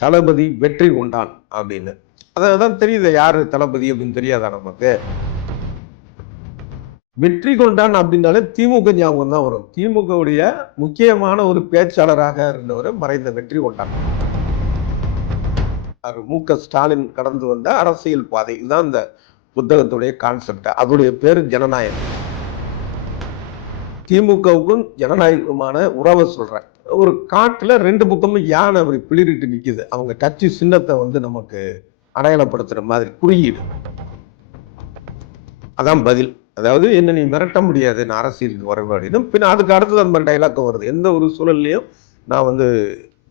தளபதி வெற்றி கொண்டான் அப்படின்னு. அதான் தெரியுது யாரு தளபதி அப்படின்னு தெரியாதா நமக்கு? வெற்றி கொண்டான் அப்படின்னாலே திமுக ஞாபகம் தான் வரும். திமுகவுடைய முக்கியமான ஒரு பேச்சாளராக இருந்தவர் மறைந்த வெற்றி கொண்டான். மு.க. ஸ்டாலின் கடந்து வந்த அரசியல் பாதை இதுதான் இந்த புத்தகத்துடைய கான்செப்ட். அதோடைய பேரு ஜனநாயகம். திமுகவுக்கும் ஜனநாயகமான உறவை சொல்றேன். ஒரு காட்டுல ரெண்டு பக்கமும் யானை அப்படி பிளிரிட்டு நிக்குது. அவங்க கட்சி சின்னத்தை நமக்கு அடையாளப்படுத்துற மாதிரி குறியீடு. அதான் பதில். அதாவது என்ன நீ மிரட்ட முடியாது, நான் அரசியலுக்கு வரவே அப்படின்னு. பின்ன அதுக்கு அடுத்தது அந்த டைலாக் வருது. எந்த ஒரு சூழல்லையும் நான்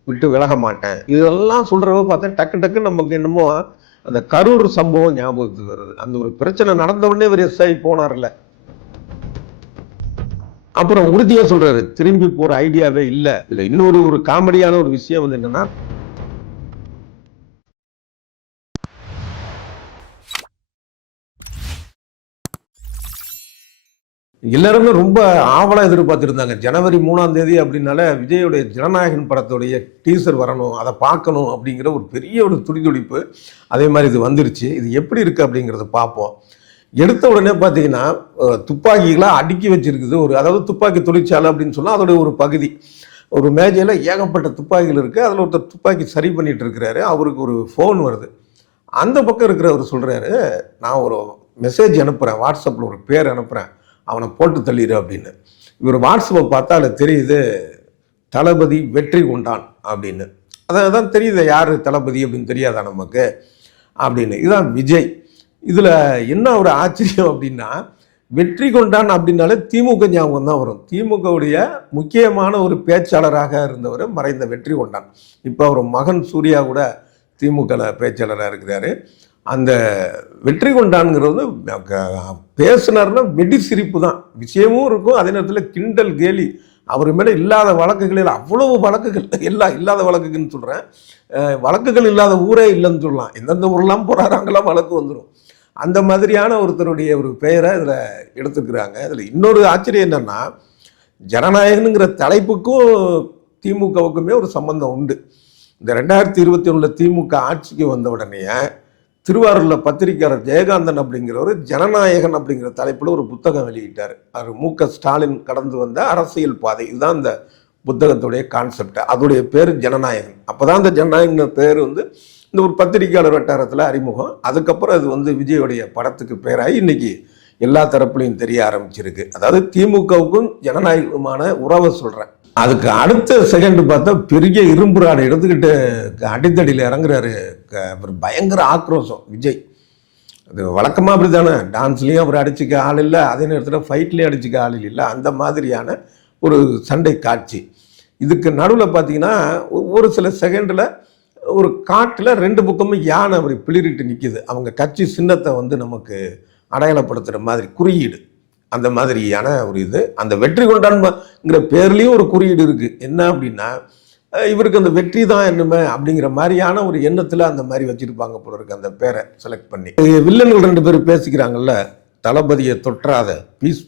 விட்டு விலக மாட்டேன். இதெல்லாம் சொல்றவ பார்த்தா டக்கு டக்கு நமக்கு என்னமோ அந்த கரூர் சம்பவம் ஞாபகத்துக்கு வருது. அந்த ஒரு பிரச்சனை நடந்த உடனே இவர் எஸ்ஐ போனார்ல, அப்புறம் உறுதியா சொல்றாரு திரும்பி போற ஐடியாவே இல்ல. இதுல இன்னொரு ஒரு காமெடியான ஒரு விஷயம் என்னன்னா, எல்லாருமே ரொம்ப ஆவலா எதிர்பார்த்திருந்தாங்க. ஜனவரி 3ஆம் தேதி அப்படின்னால விஜயோடைய ஜனநாயகன் படத்துடைய டீசர் வரணும், அதை பார்க்கணும் அப்படிங்கிற ஒரு பெரிய ஒரு துடிதுடிப்பு. அதே மாதிரி இது வந்துருச்சு. இது எப்படி இருக்கு அப்படிங்கிறத பார்ப்போம். எடுத்த உடனே பார்த்தீங்கன்னா துப்பாக்கிகளாக அடுக்கி வச்சிருக்குது. அதாவது துப்பாக்கி தொழிற்சாலை அப்படின்னு சொன்னால் அதோடைய ஒரு பகுதி. ஒரு மேஜையில் ஏகப்பட்ட துப்பாக்கிகள் இருக்குது. அதில் ஒருத்தர் துப்பாக்கி சரி பண்ணிட்டு இருக்கிறாரு. அவருக்கு ஒரு ஃபோன் வருது. அந்த பக்கம் இருக்கிறவர் சொல்கிறாரு, நான் ஒரு மெசேஜ் அனுப்புகிறேன், வாட்ஸ்அப்பில் ஒரு பேர் அனுப்புகிறேன், அவனை போட்டு தள்ளிடு அப்படின்னு. இவர் வாட்ஸ்அப்பை பார்த்தா அதில் தெரியுது தளபதி வெற்றி கொண்டான் அப்படின்னு. அதான் தெரியுது யார் தளபதி அப்படின்னு தெரியாதா நமக்கு அப்படின்னு. இதுதான் விஜய். இதில் என்ன ஒரு ஆச்சரியம் அப்படின்னா, வெற்றி கொண்டான் அப்படின்னாலே திமுக ஞாபகம் தான் வரும். திமுகவுடைய முக்கியமான ஒரு பேச்சாளராக இருந்தவர் மறைந்த வெற்றி கொண்டான். இப்போ அவர் மகன் சூர்யா கூட திமுக பேச்சாளராக இருக்கிறாரு. அந்த வெற்றி கொண்டான்ங்கிறது பேசினார்னா வெடி சிரிப்பு தான். விஷயமும் இருக்கும், அதே நேரத்தில் கிண்டல் கேலி. அவர் மேலே இல்லாத வழக்குகளில் அவ்வளவு வழக்குகள், இல்லாத வழக்குன்னு சொல்கிறேன், வழக்குகள் இல்லாத ஊரே இல்லைன்னு சொல்லலாம். எந்தெந்த ஊரெல்லாம் போகிறாரு அங்கெல்லாம் வழக்கு வந்துடும். அந்த மாதிரியான ஒருத்தருடைய ஒரு பெயரை இதில் எடுத்துக்கிறாங்க. இதில் இன்னொரு ஆச்சரியம் என்னன்னா, ஜனநாயகனுங்கிற தலைப்புக்கும் திமுகவுக்குமே ஒரு சம்பந்தம் உண்டு. இந்த 2021 திமுக ஆட்சிக்கு வந்த உடனே திருவாரூரில் பத்திரிகையாளர் ஜெயகாந்தன் அப்படிங்கிறவர் ஜனநாயகன் அப்படிங்கிற தலைப்பில் ஒரு புத்தகம் வெளியிட்டார். அவர் மு.க. ஸ்டாலின் கடந்து வந்த அரசியல் பாதை இதுதான் இந்த புத்தகத்துடைய கான்செப்ட். அதோடைய பேர் ஜனநாயகன். அப்போதான் அந்த ஜனநாயகன் பேர் இந்த ஒரு பத்திரிகையாளர் வட்டாரத்தில் அறிமுகம். அதுக்கப்புறம் அது விஜயோடைய படத்துக்கு பேராகி இன்னைக்கு எல்லா தரப்புலையும் தெரிய ஆரம்பிச்சிருக்கு. அதாவது திமுகவுக்கும் ஜனநாயகமான உறவை சொல்கிறேன். அதுக்கு அடுத்த செகண்ட் பார்த்தா பெரிய இரும்பு ராடை எடுத்துக்கிட்டு அடித்தடியில் இறங்குறாரு. பயங்கர ஆக்ரோஷம் விஜய். அது வழக்கமாக அப்படி தானே, டான்ஸ்லேயும் அவர் அடிச்சுக்க ஆள் இல்லை, அதே நேரத்தில் ஃபைட்லேயும் அடிச்சுக்க ஆள் இல்லை. அந்த மாதிரியான ஒரு சண்டை காட்சி. இதுக்கு நடுவில் பார்த்தீங்கன்னா ஒரு சில செகண்டில் ஒரு காட்டில் ரெண்டு பக்கமும் யானை அப்படி பிளிரிட்டு நிற்கிது. அவங்க கட்சி சின்னத்தை நமக்கு அடையாளப்படுத்துகிற மாதிரி குறியீடு. அந்த மாதிரியான ஒரு இது. அந்த வெற்றி கொண்டான்ங்கிற பேர்லேயும் ஒரு குறியீடு இருக்குது. என்ன அப்படின்னா, இவருக்கு அந்த வெற்றி தான் என்னமே அப்படிங்கிற மாதிரியான ஒரு எண்ணத்தில் அந்த மாதிரி வச்சுருப்பாங்க போல இருக்கு அந்த பேரை செலக்ட் பண்ணி. வில்லன்கள் 2 பேர் பேசிக்கிறாங்கல்ல, தளபதியை தொற்றாத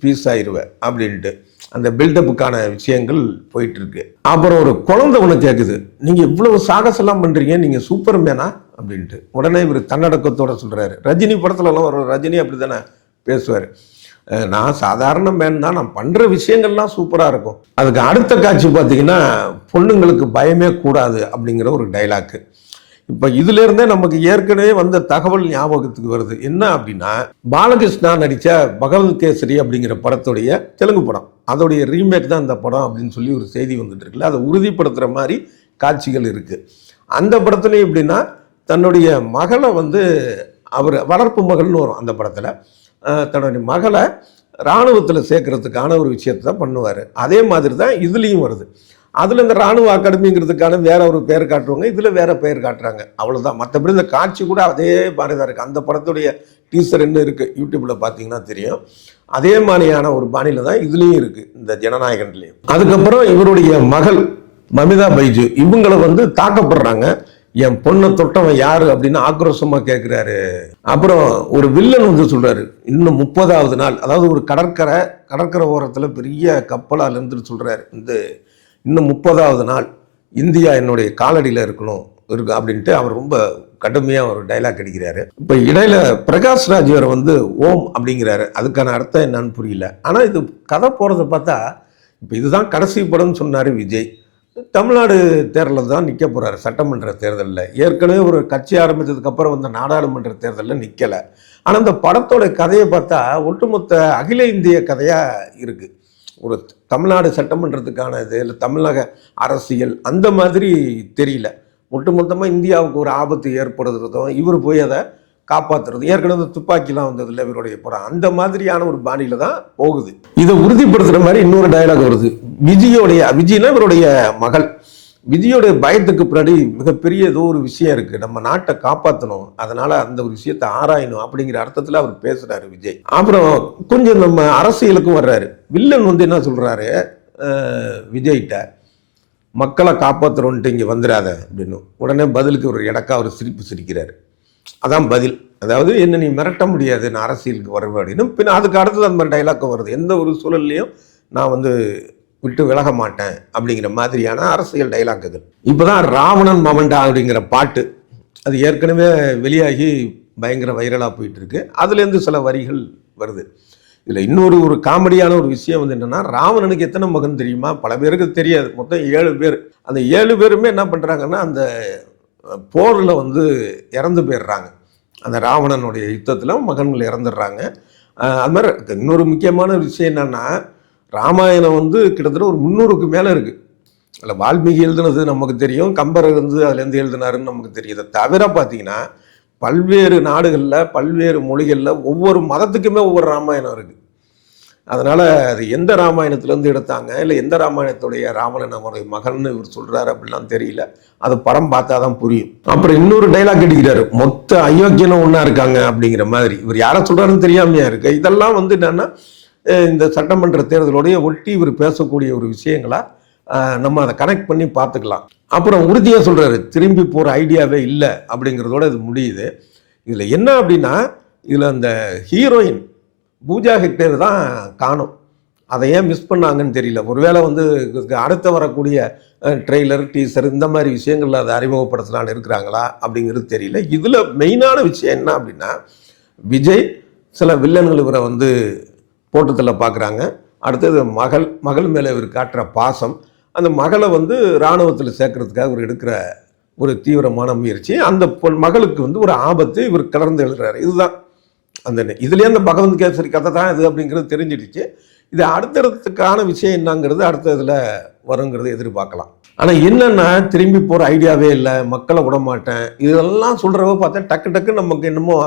பீஸ் ஆயிடுவேன் அப்படின்ட்டு. அந்த பில்டப்புக்கான விஷயங்கள் போயிட்டு இருக்கு. அப்புறம் ஒரு குழந்தை ஒன்று கேட்குது, நீங்கள் இவ்வளவு சாகசெல்லாம் பண்ணுறீங்க, நீங்கள் சூப்பர்மேனா அப்படின்ட்டு. உடனே இவர் தன்னடக்கத்தோட சொல்கிறாரு, ரஜினி படத்துலலாம் ஒரு ரஜினி அப்படி தானே பேசுவார், நான் சாதாரண மேன் தான், நான் பண்ணுற விஷயங்கள்லாம் சூப்பராக இருக்கும். அதுக்கு அடுத்த காட்சி பார்த்தீங்கன்னா, பொண்ணுங்களுக்கு பயமே கூடாது அப்படிங்கிற ஒரு டைலாக்கு. இப்போ இதுலேருந்தே நமக்கு ஏற்கனவே வந்த தகவல் ஞாபகத்துக்கு வருது. என்ன அப்படின்னா, பாலகிருஷ்ணா நடித்த பகவத் கேசரி அப்படிங்கிற படத்துடைய தெலுங்கு படம், அதோடைய ரீமேக் தான் இந்த படம் அப்படின்னு சொல்லி ஒரு செய்தி வந்துட்டு இருக்குல்ல, அதை உறுதிப்படுத்துகிற மாதிரி காட்சிகள் இருக்குது. அந்த படத்துலையும் எப்படின்னா, தன்னுடைய மகளை அவர் வளர்ப்பு மகள்னு வரும் அந்த படத்தில், தன்னுடைய மகளை இராணுவத்தில் சேர்க்கறதுக்கான ஒரு விஷயத்தை தான் பண்ணுவார். அதே மாதிரி தான் இதுலேயும் வருது. அதில் இந்த இராணுவ அகாடமிங்கிறதுக்கான வேற ஒரு பெயர் காட்டுவாங்க, இதில் வேற பெயர் காட்டுறாங்க, அவ்வளோதான். மற்றபடி இந்த காட்சி கூட அதே மாதிரி தான் இருக்குது. அந்த படத்துடைய டீசர் என்ன இருக்குது யூடியூப்பில் பார்த்தீங்கன்னா தெரியும். அதே மாதிரியான ஒரு பாணியில் தான் இதுலேயும் இருக்குது, இந்த ஜனநாயகன்லேயும். அதுக்கப்புறம் இவருடைய மகள் மமிதா பைஜு இவங்களை தாக்கப்படுறாங்க. என் பொண்ணை தொட்டவன் யாரு அப்படின்னு ஆக்ரோஷமாக கேட்குறாரு. அப்புறம் ஒரு வில்லன் சொல்கிறாரு, இன்னும் 30வது நாள், அதாவது ஒரு கடற்கரை ஓரத்தில் பெரிய கப்பலால் இருந்துட்டு சொல்கிறாரு, இன்னும் 30வது நாள் இந்தியா என்னுடைய காலடியில் இருக்கணும், இருக்கு அப்படின்ட்டு அவர் ரொம்ப கடுமையாக ஒரு டைலாக் அடிக்கிறாரு. இப்போ இடையில பிரகாஷ் ராஜ் வேற வந்து ஓம் அப்படிங்கிறாரு. அதுக்கான அர்த்தம் என்னன்னு புரியல. ஆனால் இது கதை போகிறத பார்த்தா இப்போ இதுதான் கடைசி படம்னு சொன்னார் விஜய். தமிழ்நாடு தேர்தலில் தான் நிற்க போகிறாரு, சட்டமன்ற தேர்தலில். ஏற்கனவே ஒரு கட்சி ஆரம்பித்ததுக்கப்புறம் வந்த நாடாளுமன்ற தேர்தலில் நிற்கலை. ஆனால் இந்த படத்தோட கதையை பார்த்தா ஒட்டுமொத்த அகில இந்திய கதையாக இருக்குது. ஒரு தமிழ்நாடு சட்டமன்றத்துக்கான இது இல்லை தமிழக அரசியல் அந்த மாதிரி தெரியல. ஒட்டுமொத்தமாக இந்தியாவுக்கு ஒரு ஆபத்து ஏற்படுறதும் இவர் போய் அதை காப்பாற்றுறது, ஏற்கனவே துப்பாக்கிலாம் வந்ததில்லை இவருடைய படம், அந்த மாதிரியான ஒரு பாணியில தான் போகுது. இதை உறுதிப்படுத்துகிற மாதிரி இன்னொரு டயலாக் வருது. விஜய்னா இவருடைய மகள். விஜயோடைய பயத்துக்கு பின்னாடி மிகப்பெரிய ஏதோ ஒரு விஷயம் இருக்குது, நம்ம நாட்டை காப்பாற்றணும், அதனால் அந்த ஒரு விஷயத்தை ஆராயணும் அப்படிங்கிற அர்த்தத்தில் அவர் பேசுகிறாரு விஜய். அப்புறம் கொஞ்சம் நம்ம அரசியலுக்கும் வர்றாரு. வில்லன் வந்து என்ன சொல்கிறாரு விஜய்கிட்ட, மக்களை காப்பாற்றுறோன்ட்டு இங்கே வந்துடாத அப்படின்னு. உடனே பதிலுக்கு ஒரு இடக்கா அவர் சிரிக்கிறாரு. அதான் பதில். அதாவது என்ன நீ மிரட்ட முடியாது, நான் அரசியலுக்கு வருவேன் அப்படின்னு. பின்ன அதுக்கு அடுத்தது அந்த மாதிரி டைலாக் வருது. எந்த ஒரு சூழல்லையும் நான் வந்து விட்டு விலக மாட்டேன் அப்படிங்கிற மாதிரியான அரசியல் டைலாக்குகள். இப்போதான் ராவணன் மவன்டா அப்படிங்கிற பாட்டு அது ஏற்கனவே வெளியாகி பயங்கர வைரலாக போயிட்டு இருக்கு. அதுலேருந்து சில வரிகள் வருது. இதில் இன்னொரு காமெடியான ஒரு விஷயம் வந்து என்னென்னா, ராவணனுக்கு எத்தனை மகன் தெரியுமா? பல பேருக்கு தெரியாது. மொத்தம் 7 பேர். அந்த 7 பேருமே என்ன பண்ணுறாங்கன்னா அந்த போரில் வந்து இறந்து போயிடுறாங்க. அந்த ராவணனுடைய யுத்தத்தில் மகன்கள் இறந்துடுறாங்க. அது மாதிரி இன்னொரு முக்கியமான விஷயம் என்னென்னா, ராமாயணம் வந்து கிட்டத்தட்ட ஒரு 300க்கு மேலே இருக்குது. அதில் வால்மீகி எழுதுனது நமக்கு தெரியும், கம்பர் வந்து அதுலேருந்து எழுதினாருன்னு நமக்கு தெரியும். இதை தவிர பார்த்தீங்கன்னா பல்வேறு நாடுகளில் பல்வேறு மொழிகளில் ஒவ்வொரு மதத்துக்குமே ஒவ்வொரு ராமாயணம் இருக்குது. அதனால் அது எந்த ராமாயணத்துலேருந்து எடுத்தாங்க, இல்லை எந்த ராமாயணத்துடைய ராவணன் அவருடைய மகன்னு இவர் சொல்கிறாரு அப்படிலாம் தெரியல. அது படம் பார்த்தா தான் புரியும். அப்புறம் இன்னொரு டைலாக் அடிக்கிறாரு, மொத்த அயோக்கியனும் ஒன்றா இருக்காங்க அப்படிங்கிற மாதிரி. இவர் யாரை சொல்கிறாருன்னு தெரியாமையா இருக்கு. இதெல்லாம் வந்து என்னென்னா இந்த சட்டமன்ற தேர்தலோடைய ஒட்டி இவர் பேசக்கூடிய ஒரு விஷயங்களா நம்ம அதை கனெக்ட் பண்ணி பார்த்துக்கலாம். அப்புறம் உறுதியாக சொல்கிறாரு, திரும்பி போகிற ஐடியாவே இல்லை அப்படிங்கிறதோட இது முடியுது. இதில் என்ன அப்படின்னா, இதில் அந்த ஹீரோயின் பூஜா ஹெக்டேர் தான் காணும். அதை ஏன் மிஸ் பண்ணாங்கன்னு தெரியல. ஒருவேளை வந்து அடுத்த வரக்கூடிய ட்ரெய்லர் டீசர் இந்த மாதிரி விஷயங்களில் அதை அறிமுகப்படுத்தலான்னு இருக்கிறாங்களா அப்படிங்கிறது தெரியல. இதில் மெயினான விஷயம் என்ன அப்படின்னா, விஜய் சில வில்லன்கள் இவரை வந்து போட்டத்தில் பார்க்குறாங்க. அடுத்தது மகள் மேலே இவர் காட்டுற பாசம், அந்த மகளை வந்து இராணுவத்தில் சேர்க்கறதுக்காக இவர் எடுக்கிற ஒரு தீவிரமான முயற்சி, அந்த மகளுக்கு வந்து ஒரு ஆபத்து இவர் கலர்ந்து எழுதுறாரு. இதுதான் அந்த இதுலேயே அந்த பகவந்த் கேசரி கதை தான் இது அப்படிங்கிறது தெரிஞ்சிடுச்சு. இது அடுத்தடுத்துக்கான விஷயம் என்னங்கிறது அடுத்த இதில் வருங்கிறது எதிர்பார்க்கலாம். ஆனால் என்னென்னா, திரும்பி போகிற ஐடியாவே இல்லை, மக்களை விட மாட்டேன், இதெல்லாம் சொல்கிறவ பார்த்தா டக்கு நமக்கு என்னமோ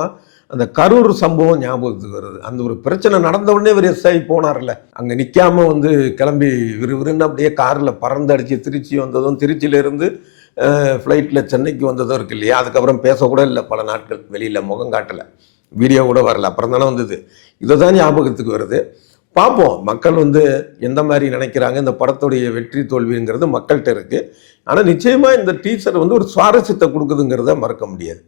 அந்த கரூர் சம்பவம் ஞாபகத்துக்கு வருது. அந்த ஒரு பிரச்சனை நடந்த உடனே இவர் எஸ்ஐ போனார்ல, அங்கே நிற்காமல் வந்து கிளம்பி விறுவிறுன்னு அப்படியே காரில் பறந்து அடித்து திருச்சி வந்ததும், திருச்சியிலேருந்து ஃப்ளைட்டில் சென்னைக்கு வந்ததும் இருக்கு இல்லையா. அதுக்கப்புறம் பேசக்கூட இல்லை பல நாட்கள், வெளியில் முகம் காட்டலை, வீடியோ கூட வரல, அப்புறம் தானே வந்தது. இதை தான் ஞாபகத்துக்கு வருது. பார்ப்போம் மக்கள் வந்து எந்த மாதிரி நினைக்கிறாங்க. இந்த படத்துடைய வெற்றி தோல்விங்கிறது மக்கள்கிட்ட இருக்குது. ஆனால் நிச்சயமாக இந்த டீசர் வந்து ஒரு சுவாரஸ்யத்தை கொடுக்குதுங்கிறத மறக்க முடியாது.